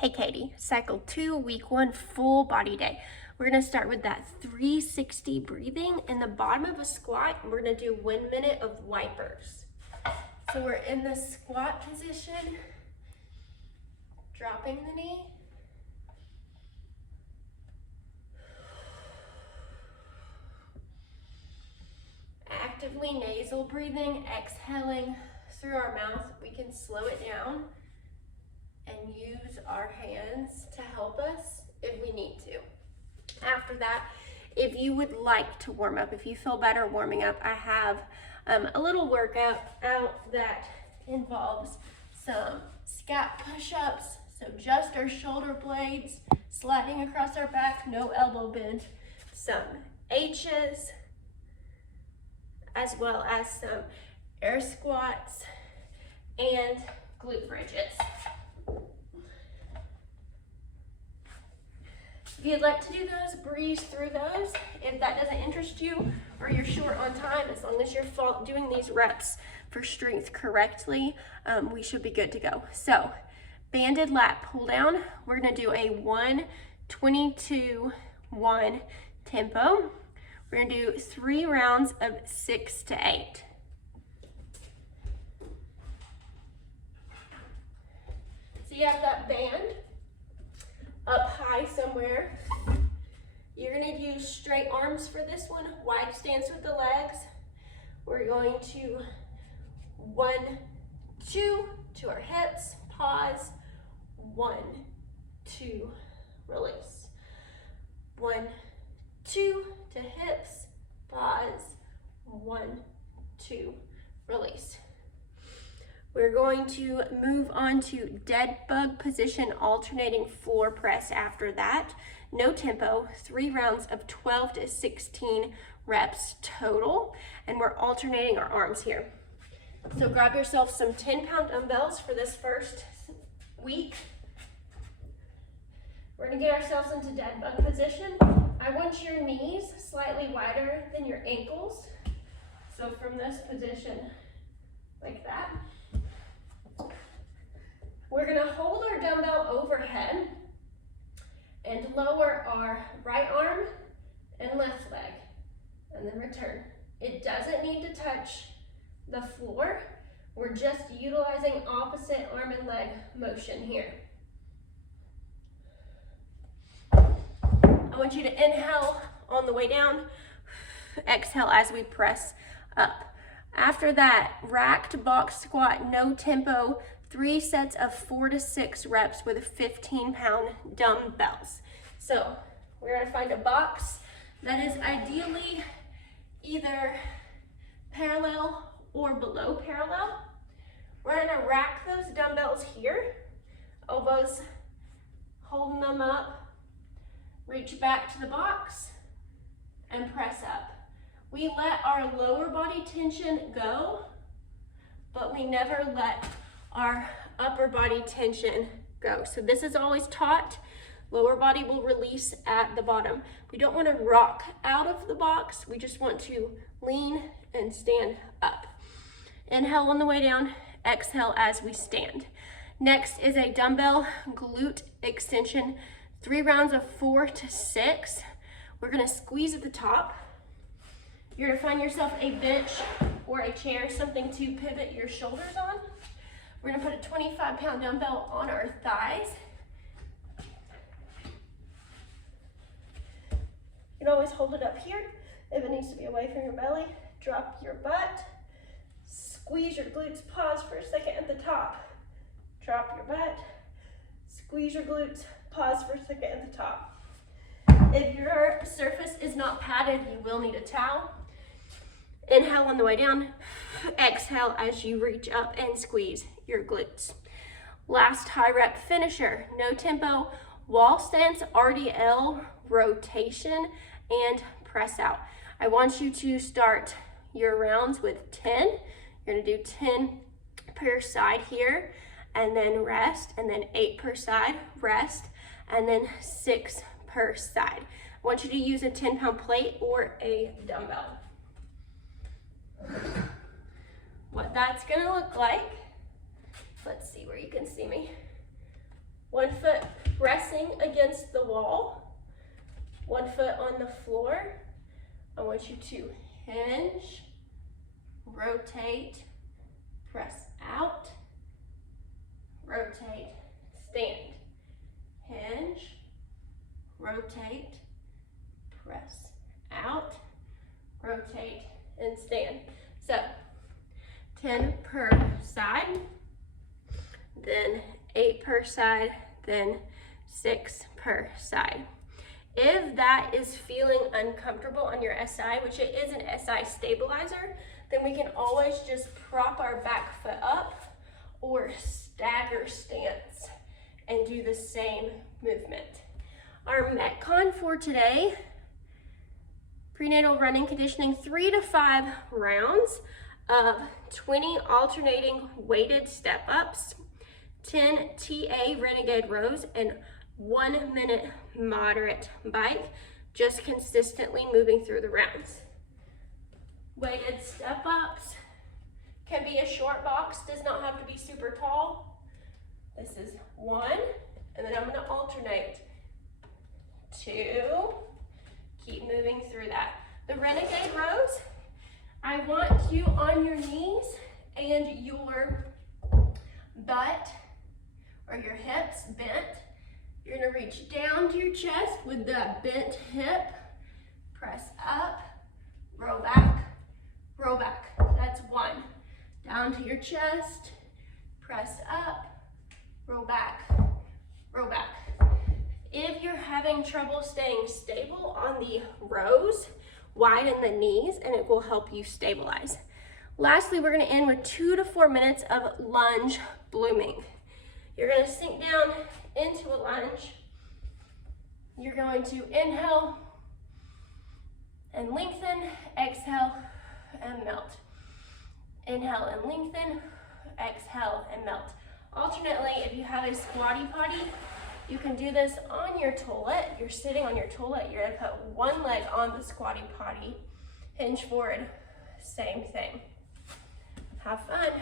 Hey Katie, cycle 2, week 1, full body day. We're gonna start with that 360 breathing in the bottom of a squat, and we're gonna do 1 minute of wipers. So we're in the squat position, dropping the knee. Actively nasal breathing, exhaling through our mouth. We can slow it down and use our hands to help us if we need to. After that, if you would like to warm up, if you feel better warming up, I have a little workout out that involves some scap push-ups, so just our shoulder blades sliding across our back, no elbow bend, some H's, as well as some air squats and glute bridges. If you'd like to do those, breeze through those. If that doesn't interest you or you're short on time, as long as you're doing these reps for strength correctly, we should be good to go. So, banded lat pull down. We're gonna do a 1-22-1 tempo. We're gonna do 3 rounds of 6 to 8. So you have that band up high somewhere. You're gonna use straight arms for this one, wide stance with the legs. We're going to 1, 2 to our hips, pause, 1, 2, release. 1, 2 to hips, pause, 1, 2, release. We're going to move on to dead bug position, alternating floor press after that. No tempo, 3 rounds of 12 to 16 reps total, and we're alternating our arms here. So grab yourself some 10-pound dumbbells for this first week. We're gonna get ourselves into dead bug position. I want your knees slightly wider than your ankles. So from this position, like that. We're gonna hold our dumbbell overhead and lower our right arm and left leg, and then return. It doesn't need to touch the floor. We're just utilizing opposite arm and leg motion here. I want you to inhale on the way down, exhale as we press up. After that, racked box squat, no tempo, 3 sets of 4 to 6 reps with 15-pound dumbbells. So we're gonna find a box that is ideally either parallel or below parallel. We're gonna rack those dumbbells here, elbows holding them up, reach back to the box and press up. We let our lower body tension go, but we never let our upper body tension go. So this is always taught. Lower body will release at the bottom. We don't want to rock out of the box. We just want to lean and stand up. Inhale on the way down, exhale as we stand. Next is a dumbbell glute extension, 3 rounds of 4 to 6. We're gonna squeeze at the top. You're gonna find yourself a bench or a chair, something to pivot your shoulders on. We're gonna put a 25-pound dumbbell on our thighs. You can always hold it up here if it needs to be away from your belly. Drop your butt, squeeze your glutes, pause for a second at the top. Drop your butt, squeeze your glutes, pause for a second at the top. If your surface is not padded, you will need a towel. Inhale on the way down, exhale as you reach up and squeeze your glutes. Last high rep finisher, no tempo, wall stance, RDL, rotation, and press out. I want you to start your rounds with 10. You're gonna do 10 per side here, and then rest, and then 8 per side, rest, and then 6 per side. I want you to use a 10-pound plate or a dumbbell. What that's gonna look like, let's see where you can see me. 1 foot against the wall, 1 foot on the floor. I want you to hinge, rotate, press out, rotate, stand. Hinge, rotate, press out, rotate, and stand. So 10 per side, then 8 per side, then 6 per side. If that is feeling uncomfortable on your SI, which it is an SI stabilizer, then we can always just prop our back foot up or stagger stance and do the same movement. Our Metcon for today, prenatal running conditioning, 3 to 5 rounds of 20 alternating weighted step ups, 10 TA renegade rows, and 1 minute moderate bike, just consistently moving through the rounds. Weighted step ups can be a short box, does not have to be super tall. This is 1, and then I'm going to alternate 2. Keep moving through that. The renegade rows, I want you on your knees and your butt or your hips bent. You're going to reach down to your chest with that bent hip. Press up, roll back, roll back. That's 1. Down to your chest, press up, roll back, roll back. If you're having trouble staying stable on the rows, widen the knees and it will help you stabilize. Lastly, we're going to end with 2 to 4 minutes of lunge blooming. You're going to sink down into a lunge. You're going to inhale and lengthen, exhale and melt. Inhale and lengthen, exhale and melt. Alternately, if you have a squatty potty, you can do this on your toilet. You're sitting on your toilet, you're gonna put one leg on the squatty potty, hinge forward, same thing. Have fun.